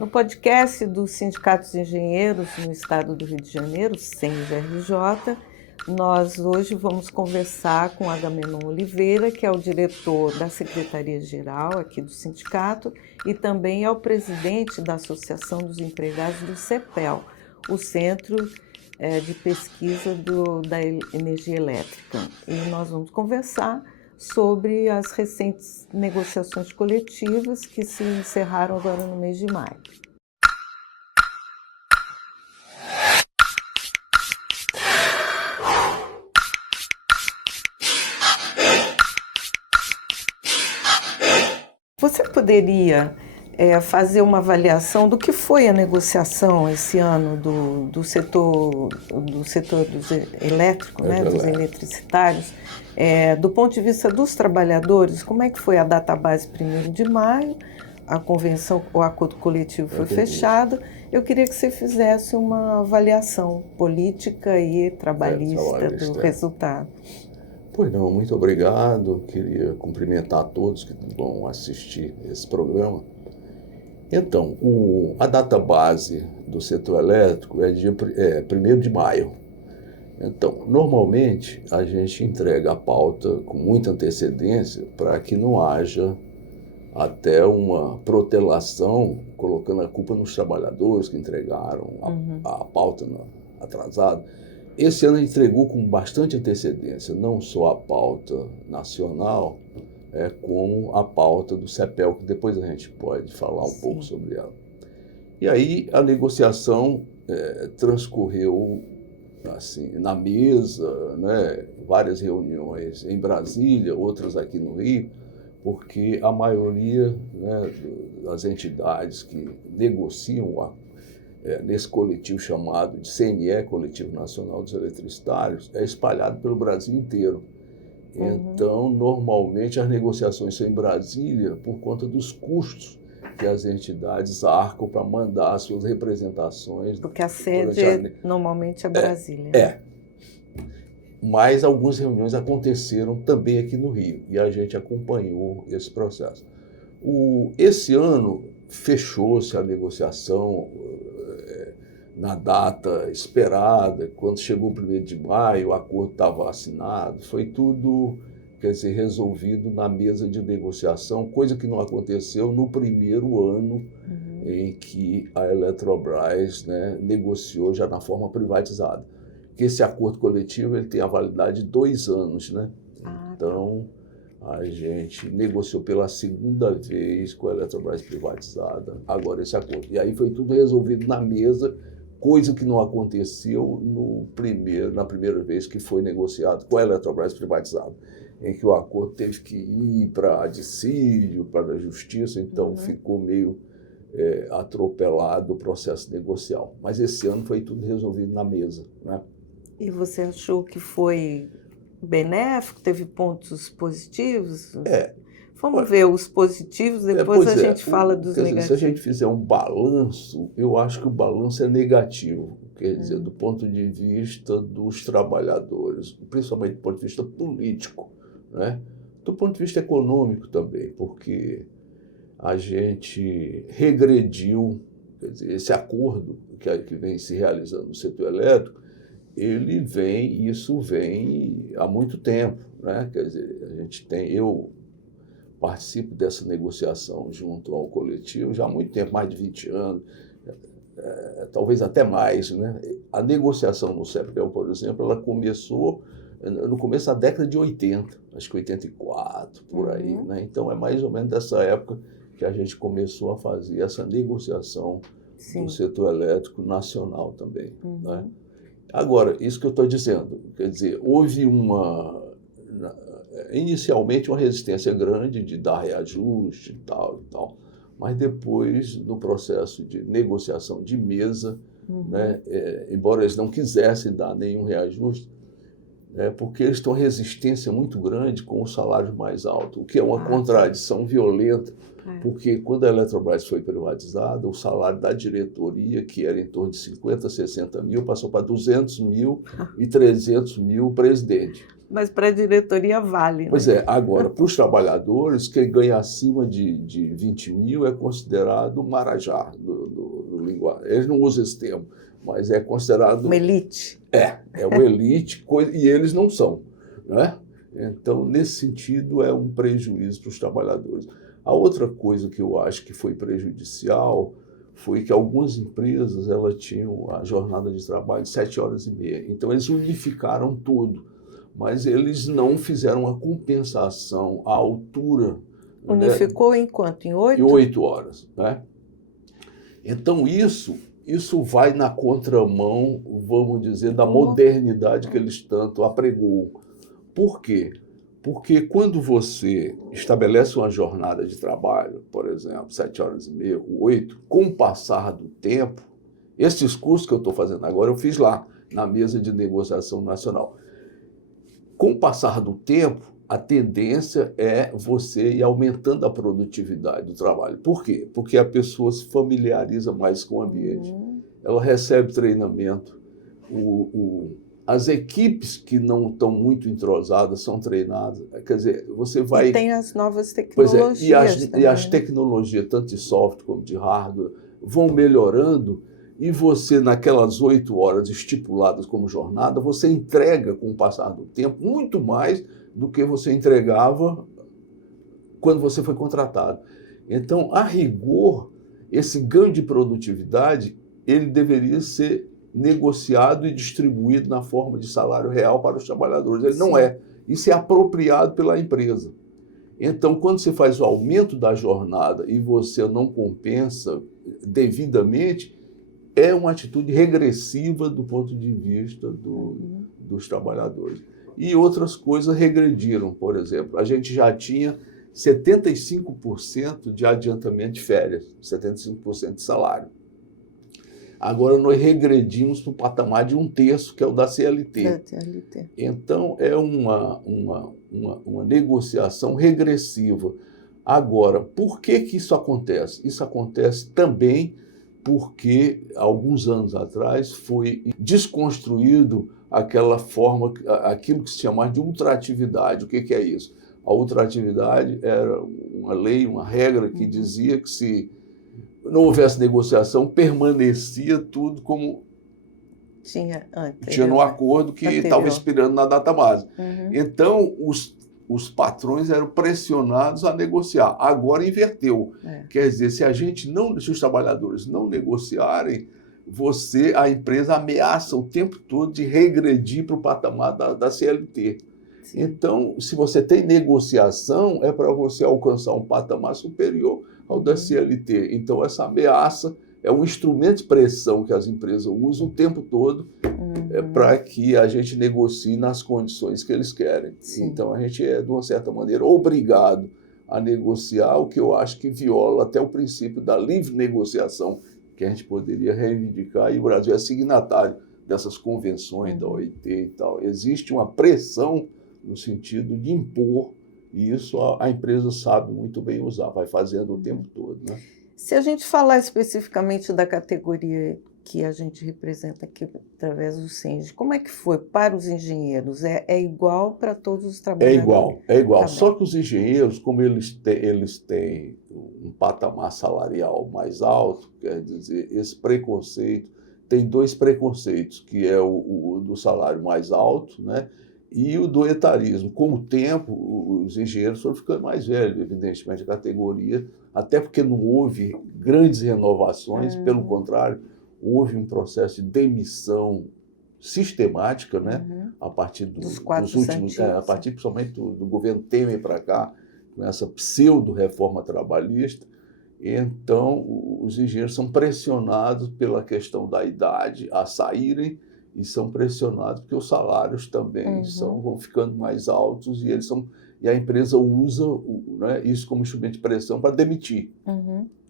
No podcast dos Sindicatos de Engenheiros no Estado do Rio de Janeiro, SENGRJ, nós hoje vamos conversar com Agamenon Oliveira, que é o diretor da Secretaria-Geral aqui do sindicato e também é o presidente da Associação dos Empregados do CEPEL, o Centro de Pesquisa da Energia Elétrica. E nós vamos conversar sobre as recentes negociações coletivas que se encerraram agora no mês de maio. Você poderia fazer uma avaliação do que foi a negociação esse ano do setor dos elétricos, né, dos eletricitários, do ponto de vista dos trabalhadores? Como é que foi a database 1º de maio? A convenção, o acordo coletivo foi fechado. Eu queria que você fizesse uma avaliação política e trabalhista do resultado. Pois não, muito obrigado. Queria cumprimentar a todos que vão assistir esse programa. Então, a database do setor elétrico é dia 1º de maio. Então, normalmente, a gente entrega a pauta com muita antecedência para que não haja até uma protelação colocando a culpa nos trabalhadores que entregaram a pauta atrasada. Esse ano a gente entregou com bastante antecedência, não só a pauta nacional, como a pauta do CEPEL, que depois a gente pode falar um pouco sobre ela. E aí a negociação transcorreu assim, na mesa, né, várias reuniões em Brasília, outras aqui no Rio, porque a maioria, né, das entidades que negociam nesse coletivo chamado de CNE, Coletivo Nacional dos Eletricitários, é espalhado pelo Brasil inteiro. Então, normalmente, as negociações são em Brasília por conta dos custos que as entidades arcam para mandar as suas representações. Porque a sede normalmente é Brasília. Mas algumas reuniões aconteceram também aqui no Rio e a gente acompanhou esse processo. Esse ano fechou-se a negociação na data esperada. Quando chegou o 1º de maio, o acordo estava assinado. Foi tudo, resolvido na mesa de negociação, coisa que não aconteceu no primeiro ano em que a Eletrobras, né, negociou já na forma privatizada. Porque esse acordo coletivo ele tem a validade de 2 anos, né? Então, a gente negociou pela 2ª vez com a Eletrobras privatizada agora esse acordo. E aí foi tudo resolvido na mesa, coisa que não aconteceu na primeira vez que foi negociado com a Eletrobras privatizada, em que o acordo teve que ir para dissídio, para a justiça, então ficou meio atropelado o processo negocial. Mas esse ano foi tudo resolvido na mesa, né? E você achou que foi benéfico? Teve pontos positivos? Vamos ver os positivos, depois a gente fala dos negativos. Se a gente fizer um balanço, eu acho que o balanço é negativo, quer dizer, do ponto de vista dos trabalhadores, principalmente do ponto de vista político, né? Do ponto de vista econômico também, porque a gente regrediu, quer dizer, esse acordo que vem se realizando no setor elétrico, isso vem há muito tempo, né? Quer dizer, eu participo dessa negociação junto ao coletivo já há muito tempo, mais de 20 anos, talvez até mais, né? A negociação no CEPEL, por exemplo, ela começou no começo da década de 80, acho que 84, por aí, né? Então é mais ou menos dessa época que a gente começou a fazer essa negociação do setor elétrico nacional também, né? Agora, isso que eu estou dizendo, quer dizer, houve inicialmente uma resistência grande de dar reajuste e tal, mas depois, no processo de negociação de mesa, né, embora eles não quisessem dar nenhum reajuste, porque eles têm uma resistência muito grande com o salário mais alto, o que é uma contradição violenta, porque quando a Eletrobras foi privatizada, o salário da diretoria, que era em torno de 50, 60 mil, passou para 200 mil e 300 mil o presidente. Mas para a diretoria vale, né? Pois é, agora, para os trabalhadores, quem ganha acima de 20 mil é considerado marajá do eles não usam esse termo, mas é considerado... Uma elite. É uma elite, e eles não são, né? Então, nesse sentido, é um prejuízo para os trabalhadores. A outra coisa que eu acho que foi prejudicial foi que algumas empresas elas tinham a jornada de trabalho de 7 horas e meia. Então, eles unificaram tudo, mas eles não fizeram a compensação à altura. Unificou, né? Em quanto? Em 8? Em 8 horas. Né? Então, isso vai na contramão, vamos dizer, da modernidade que eles tanto apregoam. Por quê? Porque quando você estabelece uma jornada de trabalho, por exemplo, 7 horas e meia, 8, com o passar do tempo, esse discurso que eu estou fazendo agora, eu fiz lá, na mesa de negociação nacional. Com o passar do tempo, a tendência é você ir aumentando a produtividade do trabalho. Por quê? Porque a pessoa se familiariza mais com o ambiente. Ela recebe treinamento. As equipes que não estão muito entrosadas são treinadas. Quer dizer, você vai... E tem as novas tecnologias. Pois é, e as tecnologias, tanto de software como de hardware, vão melhorando, e você, naquelas 8 horas estipuladas como jornada, você entrega, com o passar do tempo, muito mais do que você entregava quando você foi contratado. Então, a rigor, esse ganho de produtividade, ele deveria ser negociado e distribuído na forma de salário real para os trabalhadores. Ele não é. Isso é apropriado pela empresa. Então, quando você faz o aumento da jornada e você não compensa devidamente, é uma atitude regressiva do ponto de vista dos trabalhadores. E outras coisas regrediram, por exemplo. A gente já tinha 75% de adiantamento de férias, 75% de salário. Agora nós regredimos para o patamar de 1/3, que é o da CLT. Então, é uma negociação regressiva. Agora, por que isso acontece? Isso acontece também porque, alguns anos atrás, foi desconstruído aquela forma, aquilo que se chama de ultratividade. O que é isso? A ultratividade era uma lei, uma regra que dizia que se não houvesse negociação, permanecia tudo como tinha no acordo que estava expirando na database. Então, os patrões eram pressionados a negociar. Agora inverteu. Quer dizer, se os trabalhadores não negociarem, a empresa ameaça o tempo todo de regredir para o patamar da CLT. Sim. Então, se você tem negociação, é para você alcançar um patamar superior ao da CLT. Então, essa ameaça é um instrumento de pressão que as empresas usam o tempo todo para que a gente negocie nas condições que eles querem. Sim. Então, a gente é, de uma certa maneira, obrigado a negociar, o que eu acho que viola até o princípio da livre negociação, que a gente poderia reivindicar, e o Brasil é signatário dessas convenções da OIT e tal. Existe uma pressão no sentido de impor, e isso a empresa sabe muito bem usar, vai fazendo o tempo todo, né? Se a gente falar especificamente da categoria que a gente representa aqui através do SENGE, como é que foi para os engenheiros? É igual para todos os trabalhadores? É igual. Só que os engenheiros, como eles têm um patamar salarial mais alto, quer dizer, esse preconceito, tem 2 preconceitos, que é o do salário mais alto, né? E o do etarismo. Com o tempo, os engenheiros foram ficando mais velhos, evidentemente, a categoria, até porque não houve grandes renovações, pelo contrário, houve um processo de demissão sistemática, né? A partir dos últimos, a partir principalmente do governo Temer para cá, com essa pseudo-reforma trabalhista. Então, os engenheiros são pressionados pela questão da idade a saírem, e são pressionados porque os salários também vão ficando mais altos, e a empresa usa isso como instrumento de pressão para demitir.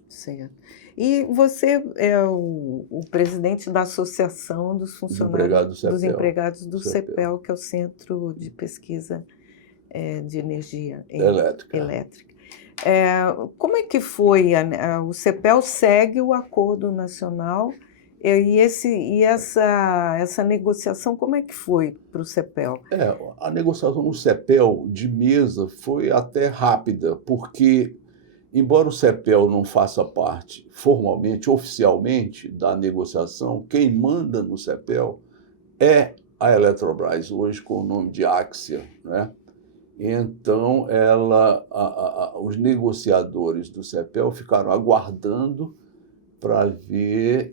Certo. E você é o presidente da Associação dos Funcionários dos Empregados do CEPEL, que é o Centro de Pesquisa de Energia Elétrica. Como é que foi? O CEPEL segue o Acordo Nacional, e essa negociação, como é que foi para o CEPEL? A negociação no CEPEL de mesa foi até rápida, porque embora o CEPEL não faça parte formalmente, oficialmente, da negociação, quem manda no CEPEL é a Eletrobras, hoje com o nome de Axia, né? Então, os negociadores do CEPEL ficaram aguardando para ver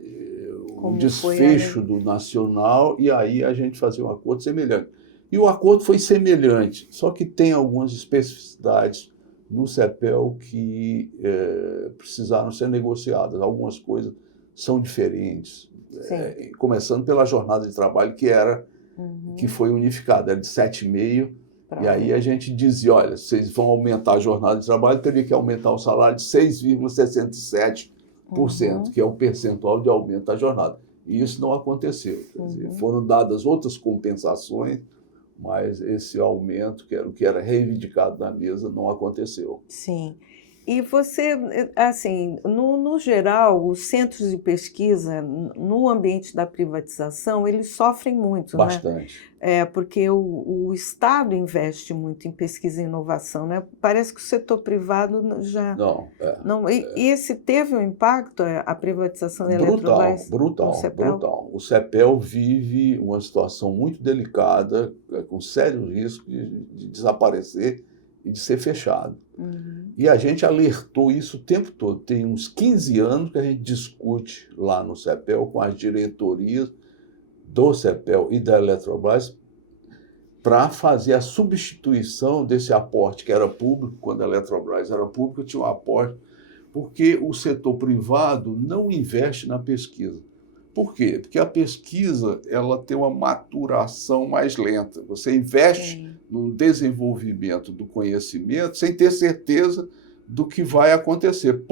o desfecho do nacional e aí a gente fazer um acordo semelhante. E o acordo foi semelhante, só que tem algumas especificidades no CEPEL que precisaram ser negociadas. Algumas coisas são diferentes, começando pela jornada de trabalho que foi unificada, era de 7,5. E aí a gente dizia, olha, vocês vão aumentar a jornada de trabalho, teria que aumentar o salário de 6,67%, que é o percentual de aumento da jornada. E isso não aconteceu. Quer dizer, foram dadas outras compensações, mas esse aumento, que era o que era reivindicado na mesa, não aconteceu. Sim. E você, assim, no geral, os centros de pesquisa, no ambiente da privatização, eles sofrem muito, Bastante. né? Porque o Estado investe muito em pesquisa e inovação, né? Parece que o setor privado já... Não. E esse teve um impacto, a privatização da Eletrobras? Brutal. O CEPEL vive uma situação muito delicada, com sério risco de desaparecer e de ser fechado. E a gente alertou isso o tempo todo. Tem uns 15 anos que a gente discute lá no CEPEL com as diretorias do CEPEL e da Eletrobras para fazer a substituição desse aporte que era público. Quando a Eletrobras era pública, tinha um aporte, porque o setor privado não investe na pesquisa. Por quê? Porque a pesquisa ela tem uma maturação mais lenta. Você investe no desenvolvimento do conhecimento sem ter certeza do que vai acontecer.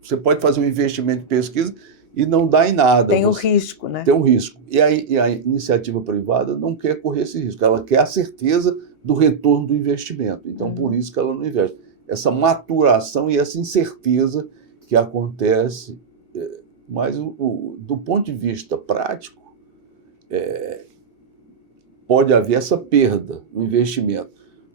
Você pode fazer um investimento em pesquisa e não dá em nada. Tem o risco, né? Tem um risco. E a iniciativa privada não quer correr esse risco. Ela quer a certeza do retorno do investimento. Então, por isso que ela não investe. Essa maturação e essa incerteza que acontece... Mas, do ponto de vista prático, pode haver essa perda no investimento.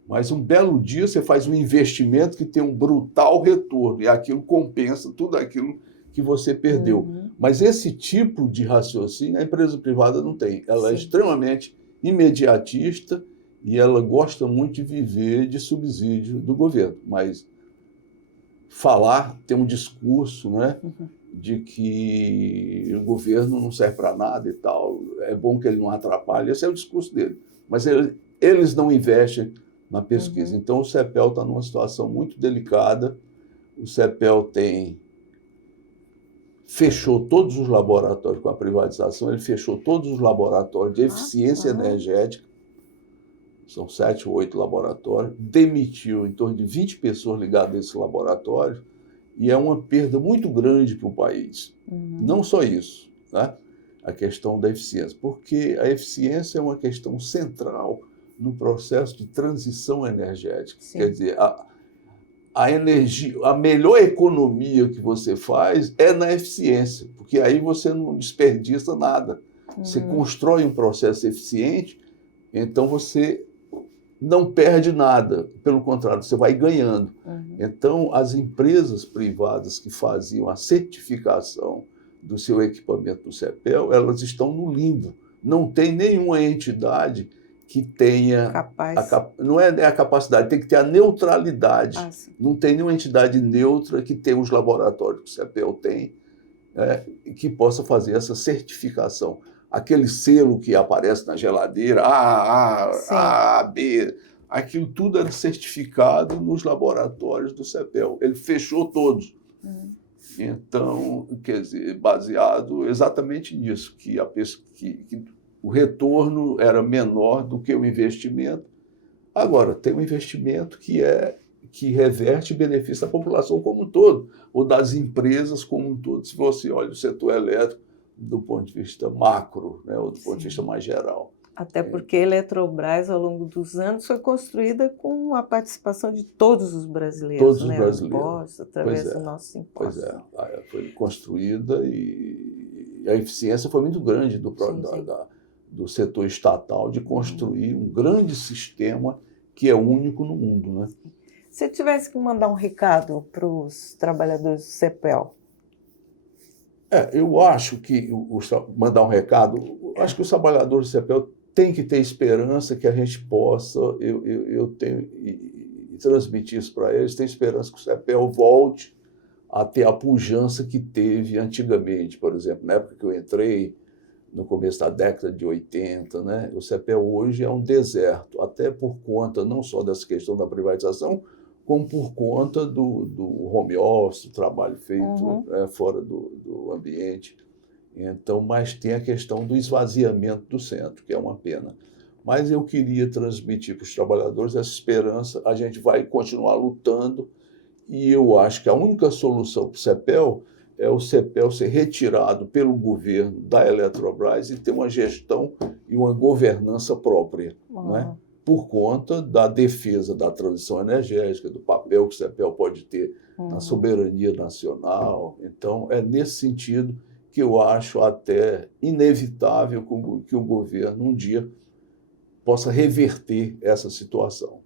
Mas um belo dia você faz um investimento que tem um brutal retorno e aquilo compensa tudo aquilo que você perdeu. Mas esse tipo de raciocínio a empresa privada não tem. Ela é extremamente imediatista e ela gosta muito de viver de subsídio do governo. Mas ter um discurso, né? De que o governo não serve para nada e tal, é bom que ele não atrapalhe, esse é o discurso dele. Mas eles não investem na pesquisa. Então o CEPEL está numa situação muito delicada, o CEPEL fechou todos os laboratórios com a privatização, ele fechou todos os laboratórios de eficiência energética, são 7 ou 8 laboratórios, demitiu em torno de 20 pessoas ligadas a esse laboratório, e é uma perda muito grande para o país. Não só isso, né? A questão da eficiência, porque a eficiência é uma questão central no processo de transição energética. Quer dizer, a energia, a melhor economia que você faz é na eficiência, porque aí você não desperdiça nada. Você constrói um processo eficiente, então você não perde nada, pelo contrário, você vai ganhando. Então, as empresas privadas que faziam a certificação do seu equipamento no CEPEL, elas estão no limbo. Não tem nenhuma entidade que tenha... Não é a capacidade, tem que ter a neutralidade. Não tem nenhuma entidade neutra que tenha os laboratórios que o CEPEL tem, que possa fazer essa certificação. Aquele selo que aparece na geladeira, A, B, aquilo tudo era certificado nos laboratórios do CEPEL. Ele fechou todos. Então, quer dizer, baseado exatamente nisso, que o retorno era menor do que o investimento. Agora, tem um investimento que reverte e beneficia a população como um todo, ou das empresas como um todo, se você olha o setor elétrico do ponto de vista macro, né, ou do ponto de vista mais geral. Até porque a Eletrobras, ao longo dos anos, foi construída com a participação de todos os brasileiros. Todos os brasileiros. Impostos, através do nosso imposto. Pois é, foi construída e a eficiência foi muito grande do setor estatal de construir um grande sistema que é único no mundo, né? Se tivesse que mandar um recado para os trabalhadores do CEPEL. Eu acho que mandar um recado, acho que os trabalhadores do CEPEL têm que ter esperança que a gente possa, eu tenho e transmitir isso para eles, tenho esperança que o CEPEL volte a ter a pujança que teve antigamente, por exemplo, na época que eu entrei, no começo da década de 80, né? O CEPEL hoje é um deserto, até por conta não só dessa questão da privatização, como por conta do home office, do trabalho feito fora do ambiente. Então, mas tem a questão do esvaziamento do centro, que é uma pena. Mas eu queria transmitir para os trabalhadores essa esperança, a gente vai continuar lutando, e eu acho que a única solução para o CEPEL é o CEPEL ser retirado pelo governo da Eletrobras e ter uma gestão e uma governança própria, né? Por conta da defesa da transição energética, do papel que o CEPEL pode ter na soberania nacional. Então, é nesse sentido que eu acho até inevitável que o governo um dia possa reverter essa situação.